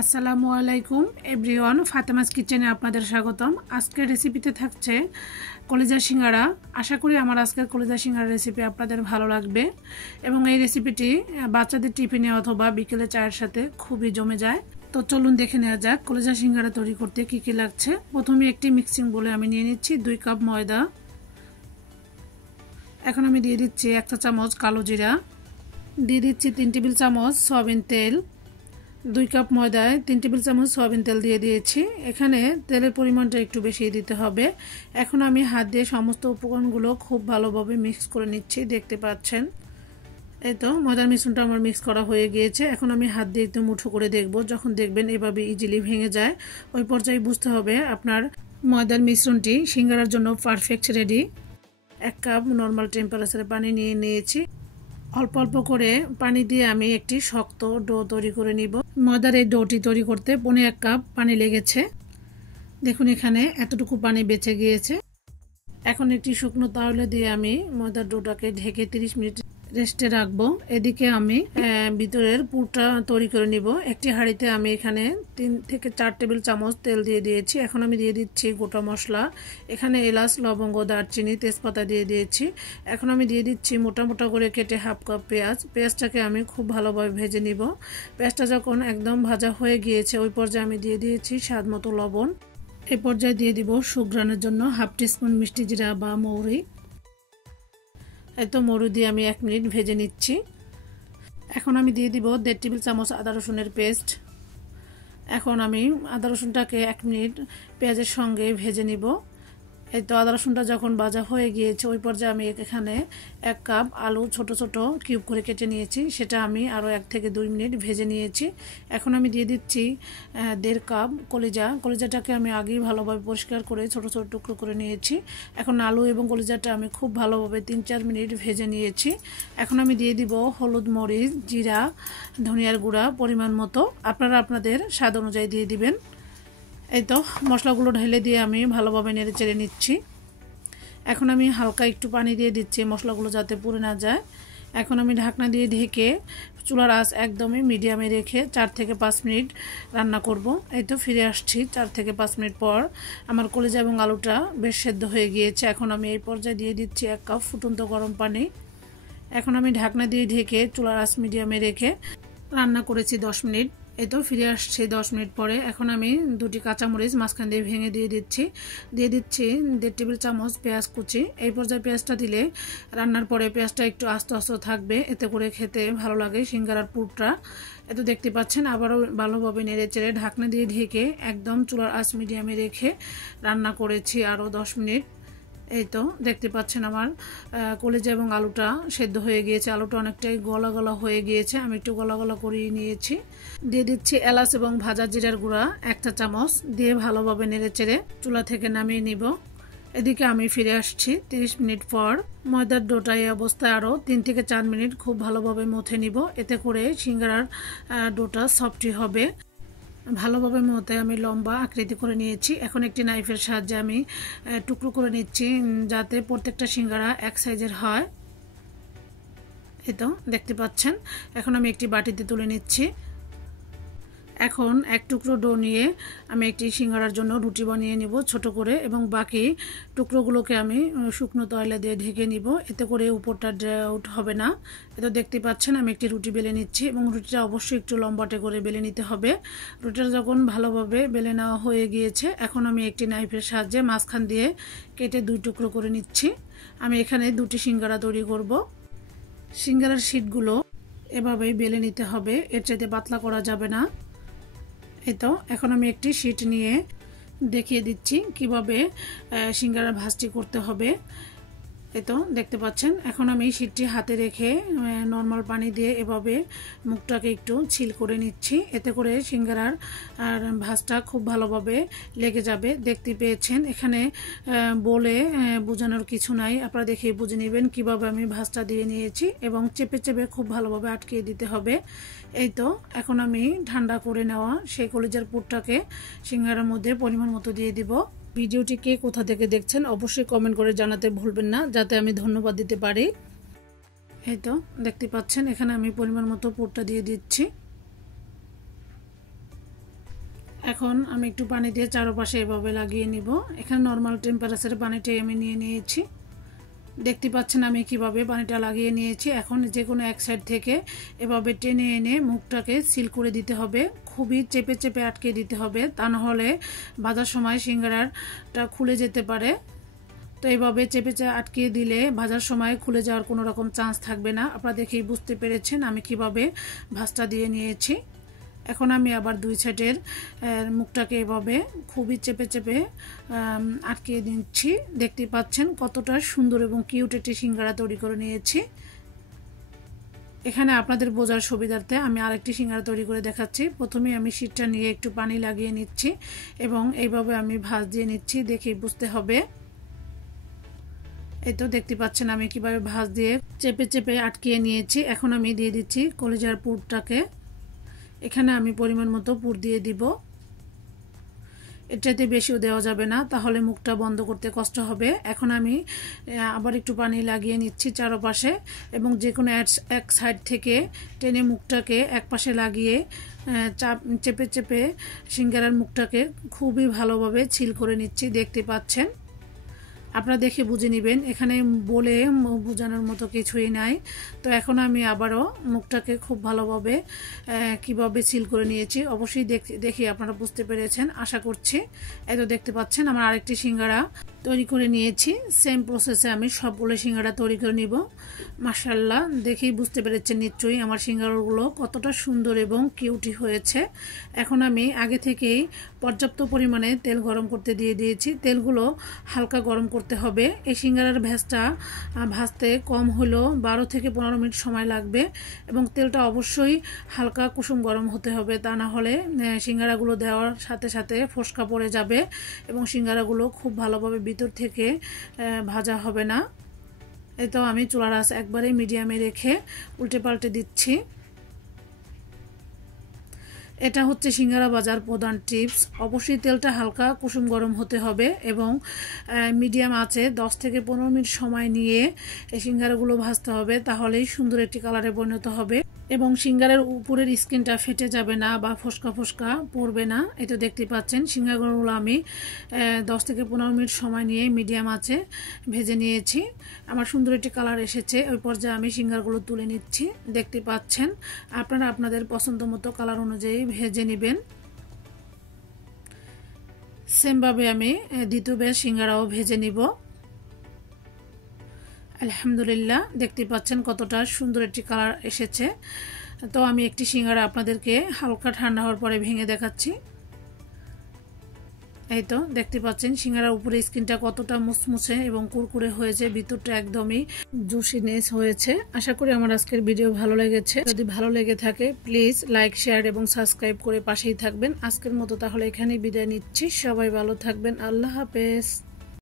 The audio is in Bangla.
আসসালামু আলাইকুম এভরিওয়ান, ফাতেমাস কিচেনে আপনাদের স্বাগতম। আজকের রেসিপিতে থাকছে কলিজা সিঙ্গারা। আশা করি আমার আজকের কলিজা সিঙ্গারা রেসিপি আপনাদের ভালো লাগবে এবং এই রেসিপিটি বাচ্চাদের টিফিনে অথবা বিকেলে চায়ের সাথে খুবই জমে যায়। তো চলুন দেখে নেওয়া যাক কলিজা সিঙ্গারা তৈরি করতে কি কি লাগছে। প্রথমে একটি মিক্সিং বলে আমি নিয়ে নিচ্ছি 2 কাপ ময়দা। এখন আমি দিয়ে দিচ্ছি 1 চা চামচ কালো জিরা, দিয়ে দিচ্ছি 3 টেবিল চামচ সয়াবিন তেল। 2 কাপ ময়দায় 3 টেবিল চামচ সয়াবিন তেল দিয়ে দিয়েছি। এখানে তেলের পরিমাণটা একটু বেশি দিতে হবে। এখন আমি হাত দিয়ে সমস্ত উপকরণগুলো খুব ভালোভাবে মিক্স করে নিচ্ছি, দেখতে পাচ্ছেন। এই তো ময়দার মিশ্রণটা আমার মিক্স করা হয়ে গিয়েছে। এখন আমি হাত দিয়ে একটু মুঠো করে দেখব। যখন দেখবেন এভাবে ইজিলি ভেঙে যায়, ওই পর্যায়ে বুঝতে হবে আপনার ময়দার মিশ্রণটি সিঙ্গারার জন্য পারফেক্ট রেডি। 1 কাপ নর্মাল টেম্পারেচারে পানি নিয়ে নিয়েছি। অল্প অল্প করে পানি দিয়ে আমি একটি শক্ত ডো তৈরি করে নিব। ময়দার এই ডোটি তৈরি করতে 1.5 কাপ পানি লেগেছে। দেখুন এখানে এতটুকু পানি বেঁচে গিয়েছে। এখন একটি শুকনো তাওয়ালে দিয়ে আমি ময়দার ডোটাকে ঢেকে 30 মিনিট রেস্টে রাখবো। এদিকে আমি ভিতরের পুরটা তৈরি করে নিব। একটি হাঁড়িতে আমি এখানে 3 থেকে 4 টেবিল চামচ তেল দিয়ে দিয়েছি। এখন আমি দিয়ে দিচ্ছি গোটা মশলা। এখানে এলাচ, লবঙ্গ, দারচিনি, তেজপাতা দিয়ে দিয়েছি। এখন আমি দিয়ে দিচ্ছি মোটা মোটা করে কেটে 1/2 কাপ পেঁয়াজ। পেঁয়াজটাকে আমি খুব ভালোভাবে ভেজে নিব। পেঁয়াজটা যখন একদম ভাজা হয়ে গিয়েছে, ওই পর্যায়ে আমি দিয়ে দিয়েছি স্বাদ মতো লবণ। এই পর্যায়ে দিয়ে দিব সুঘ্রাণের জন্য 1/2 টিস্পুন মিষ্টি জিরা বা মৌরি। এত মৌরি দিয়ে আমি 1 মিনিট ভেজে নিচ্ছি। এখন আমি দিয়ে দিব 1.5 টেবিল চামচ আদা রসুনের পেস্ট। এখন আমি আদা রসুনটাকে 1 মিনিট পেঁয়াজের সঙ্গে ভেজে নিব। এই তো আদা রসুনটা যখন ভাজা হয়ে গিয়েছে, ওই পর্যায়ে আমি এখানে 1 কাপ আলু ছোট ছোট কিউব করে কেটে নিয়েছি। সেটা আমি আরও 1 থেকে 2 মিনিট ভেজে নিয়েছি। এখন আমি দিয়ে দিচ্ছি 1.5 কাপ কলিজাটাকে আমি আগেই ভালোভাবে পরিষ্কার করে ছোট ছোট টুকরো করে নিয়েছি। এখন আলু এবং কলিজাটা আমি খুব ভালোভাবে 3-4 মিনিট ভেজে নিয়েছি। এখন আমি দিয়ে দিব হলুদ, মরিচ, জিরা, ধনিয়ার গুঁড়া পরিমাণ মতো। আপনারা আপনাদের স্বাদ অনুযায়ী দিয়ে দিবেন। এই তো মশলাগুলো ঢেলে দিয়ে আমি ভালোভাবে নেড়ে চেড়ে নিচ্ছি। এখন আমি হালকা একটু পানি দিয়ে দিচ্ছি মশলাগুলো যাতে পুড়ে না যায়। এখন আমি ঢাকনা দিয়ে ঢেকে চুলার আঁচ একদমই মিডিয়ামে রেখে 4 থেকে 5 মিনিট রান্না করব। এই তো ফিরে আসছি 4 থেকে 5 মিনিট পর। আমার কলিজা এবং আলুটা বেশ সেদ্ধ হয়ে গিয়েছে। এখন আমি এই পর্যায়ে দিয়ে দিচ্ছি 1 কাপ ফুটন্ত গরম পানি। এখন আমি ঢাকনা দিয়ে ঢেকে চুলার আঁচ মিডিয়ামে রেখে রান্না করেছি 10 মিনিট। এই তো ফিরে আসছে 10 মিনিট পরে। এখন আমি 2টি কাঁচামরিচ মাঝখান দিয়ে ভেঙে দিয়ে দিচ্ছি 1.5 টেবিল চামচ পেঁয়াজ কুচি। এই পর্যায়ে পেঁয়াজটা দিলে রান্নার পরে পেঁয়াজটা একটু আস্তে আস্তে থাকবে, এতে করে খেতে ভালো লাগে সিঙ্গারার পুরটা। এত দেখতে পাচ্ছেন। আবারও ভালোভাবে নেড়ে চেড়ে ঢাকনা দিয়ে ঢেকে একদম চুলার আঁচ মিডিয়ামে রেখে রান্না করেছি আরও 10 মিনিট। এই তো দেখতে পাচ্ছেন আমার কলিজা এবং আলুটা সেদ্ধ হয়ে গিয়েছে। আলুটা অনেকটাই গলা গলা হয়ে গিয়েছে। আমি একটু গলা গলা করিয়ে নিয়েছি। দিয়ে দিচ্ছি এলাচ এবং ভাজা জিরার গুঁড়া 1 চা চামচ দিয়ে ভালোভাবে নেড়ে চেড়ে চুলা থেকে নামিয়ে নিব। এদিকে আমি ফিরে আসছি 30 মিনিট পর। ময়দার ডোটা এই অবস্থায় আরও 3 থেকে 4 মিনিট খুব ভালোভাবে মথে নিব, এতে করে সিঙ্গারার ডোটা সফটই হবে। ভালোভাবে মতে আমি লম্বা আকৃতি করে নিয়েছি। এখন একটি নাইফের সাহায্যে আমি টুকরো করে নিচ্ছি, যাতে প্রত্যেকটা সিঙ্গারা এক সাইজের হয়। এই তো দেখতে পাচ্ছেন। এখন আমি একটি বাটিতে তুলে নিচ্ছি। এখন 1 টুকরো ডো নিয়ে আমি একটি সিঙ্গারার জন্য রুটি বানিয়ে নিব ছোট করে, এবং বাকি টুকরোগুলোকে আমি শুকনো তয়লা দিয়ে ঢেকে নিব, এতে করে উপরটা ড্রাই আউট হবে না। এটা দেখতে পাচ্ছেন আমি একটি রুটি বেলে নিচ্ছি, এবং রুটিটা অবশ্যই একটু লম্বাটে করে বেলে নিতে হবে। রুটিটা যখন ভালোভাবে বেলে নেওয়া হয়ে গিয়েছে, এখন আমি একটি নাইফের সাহায্যে মাঝখান দিয়ে কেটে 2 টুকরো করে নিচ্ছি। আমি এখানে 2টি সিঙ্গারা তৈরি করব। সিঙ্গারার শীটগুলো এভাবেই বেলে নিতে হবে, এর চাইতে পাতলা করা যাবে না। এই তো এখন আমি একটি শীট নিয়ে দেখিয়ে দিচ্ছি কিভাবে সিঙ্গারার ভাঁজটি করতে হবে। এই তো দেখতে পাচ্ছেন। এখন আমি শীটটি হাতে রেখে নর্মাল পানি দিয়ে এভাবে মুখটাকে একটু ছিল করে নিচ্ছি, এতে করে সিঙ্গারার ভাঁজটা খুব ভালোভাবে লেগে যাবে। দেখতে পেয়েছেন এখানে বলে বোঝানোর কিছু নাই, আপনারা দেখে বুঝে নেবেন কিভাবে আমি ভাঁজটা দিয়ে নিয়েছি, এবং চেপে চেপে খুব ভালোভাবে আটকিয়ে দিতে হবে। এই তো এখন আমি ঠান্ডা করে নেওয়া সেই কলিজার পুরটাকে সিঙ্গারার মধ্যে পরিমাণ মতো দিয়ে দিব। ভিডিওটি কে কোথা থেকে দেখছেন অবশ্যই কমেন্ট করে জানাতে ভুলবেন না, যাতে আমি ধন্যবাদ দিতে পারি। এই তো দেখতে পাচ্ছেন এখানে আমি পরিমাণ মতো পুরটা দিয়ে দিচ্ছি। এখন আমি একটু পানি দিয়ে চারপাশে এভাবে লাগিয়ে নিব। এখানে নর্মাল টেম্পারেচারে পানিটাই আমি নিয়ে নিয়েছি। দেখতে পাচ্ছেন আমি কিভাবে পানিটা লাগিয়ে নিয়েছি। এখন যে কোনো এক সাইড থেকে এভাবে টেনে এনে মুখটাকে সিল করে দিতে হবে। খুবই চেপে চেপে আটকে দিতে হবে, তা না হলে ভাজার সময় সিঙ্গারাটা খুলে যেতে পারে। তো এইভাবে চেপে চেপে আটকে দিলে ভাজার সময় খুলে যাওয়ার কোনো রকম চান্স থাকবে না। আপনারা দেখেই বুঝতে পেরেছেন আমি কিভাবে ভাজটা দিয়ে নিয়েছি। এখন আমি আবার দুই সাইডের মুখটাকে এভাবে খুবই চেপে চেপে আটকে দিচ্ছি। দেখতে পাচ্ছেন কতটা সুন্দর এবং কিউট একটি সিঙ্গারা তৈরি করে নিয়েছি। এখানে আপনাদের বোঝার সুবিধার্থে আমি আরেকটি সিঙ্গারা তৈরি করে দেখাচ্ছি। প্রথমে আমি শীটটা নিয়ে একটু পানি লাগিয়ে নিচ্ছি এবং এইভাবে আমি ভাঁজ দিয়ে নিচ্ছি, দেখেই বুঝতে হবে। এই তো দেখতে পাচ্ছেন আমি কিভাবে ভাঁজ দিয়ে চেপে চেপে আটকিয়ে নিয়েছি। এখন আমি দিয়ে দিচ্ছি কলিজার পুরটাকে। এখানে আমি পরিমাণ মতো পুর দিয়ে দিব। এটাতে বেশিও দেওয়া যাবে না, তাহলে মুখটা বন্ধ করতে কষ্ট হবে। এখন আমি আবার একটু পানি লাগিয়ে নিচ্ছি চারপাশে এবং যে কোনো এক সাইড থেকে টেনে মুখটাকে এক পাশে লাগিয়ে চেপে চেপে সিঙ্গারার মুখটাকে খুবই ভালোভাবে ছিল করে নিচ্ছি। দেখতে পাচ্ছেন, আপনারা দেখে বুঝে নেবেন, এখানে বলে বোঝানোর মতো কিছুই নাই। তো এখন আমি আবারও মুখটাকে খুব ভালোভাবে কিভাবে সিল করে নিয়েছি অবশ্যই দেখে আপনারা বুঝতে পেরেছেন আশা করছি। এই তো দেখতে পাচ্ছেন আমার আরেকটি সিঙ্গারা তৈরি করে নিয়েছি। সেম প্রসেসে আমি সবগুলো সিঙ্গারা তৈরি করে নিব। মাশাআল্লাহ, দেখেই বুঝতে পেরেছেন নিশ্চয়ই আমার সিঙ্গারাগুলো কতটা সুন্দর এবং কিউটি হয়েছে। এখন আমি আগে থেকেই পর্যাপ্ত পরিমাণে তেল গরম করতে দিয়ে দিয়েছি। তেলগুলো হালকা গরম করতে হবে। এই সিঙ্গারার ভেজটা ভাজতে কম হলেও 12 থেকে 15 মিনিট সময় লাগবে এবং তেলটা অবশ্যই হালকা কুসুম গরম হতে হবে, তা না হলে সিঙ্গারাগুলো দেওয়ার সাথে সাথে ফোসকা পড়ে যাবে এবং সিঙ্গারাগুলো খুব ভালোভাবে ভিতর থেকে ভাজা হবে না। এই তো আমি চুলার আঁচ একবারে মিডিয়ামে রেখে উল্টে পাল্টে দিচ্ছি। এটা হচ্ছে সিঙ্গারা ভাজার প্রধান টিপস। অবশ্যই তেলটা হালকা কুসুম গরম হতে হবে এবং মিডিয়াম আঁচে 10 থেকে 15 মিনিট সময় নিয়ে এই সিঙ্গারাগুলো ভাজতে হবে, তাহলেই সুন্দর একটি কালারে পরিণত হবে এবং সিঙ্গারের উপরের স্কিনটা ফেটে যাবে না বা ফোসকা ফোসকা পড়বে না। এটা দেখতে পাচ্ছেন সিঙ্গারাগুলো আমি 10 থেকে 15 মিনিট সময় নিয়ে মিডিয়াম আঁচে ভেজে নিয়েছি। আমার সুন্দর একটি কালার এসেছে। ওই পর্যায়ে আমি সিঙ্গারাগুলো তুলে নিচ্ছি। দেখতে পাচ্ছেন আপনারা আপনাদের পছন্দ মতো কালার অনুযায়ী ভেজে নেবেন। সেমভাবে আমি দ্বিতীয় ব্যাচ সিঙ্গারাও ভেজে নিব। আলহামদুলিল্লাহ, দেখতে পাচ্ছেন কতটা সুন্দর একটি কালার এসেছে। তো আমি একটি সিঙ্গারা আপনাদেরকে হালকা ঠান্ডা হওয়ার পরে ভেঙে দেখাচ্ছি। এই তো দেখতে পাচ্ছেন সিঙ্গারার উপরে স্কিনটা কতটা মুচমুচে এবং কুরকুরে হয়েছে, ভিতরটা একদমই জুসিনেস হয়েছে। আশা করি আমার আজকের ভিডিও ভালো লেগেছে। যদি ভালো লেগে থাকে প্লিজ লাইক, শেয়ার এবং সাবস্ক্রাইব করে পাশেই থাকবেন। আজকের মতো তাহলে এখানেই বিদায় নিচ্ছি। সবাই ভালো থাকবেন। আল্লাহ হাফেজ।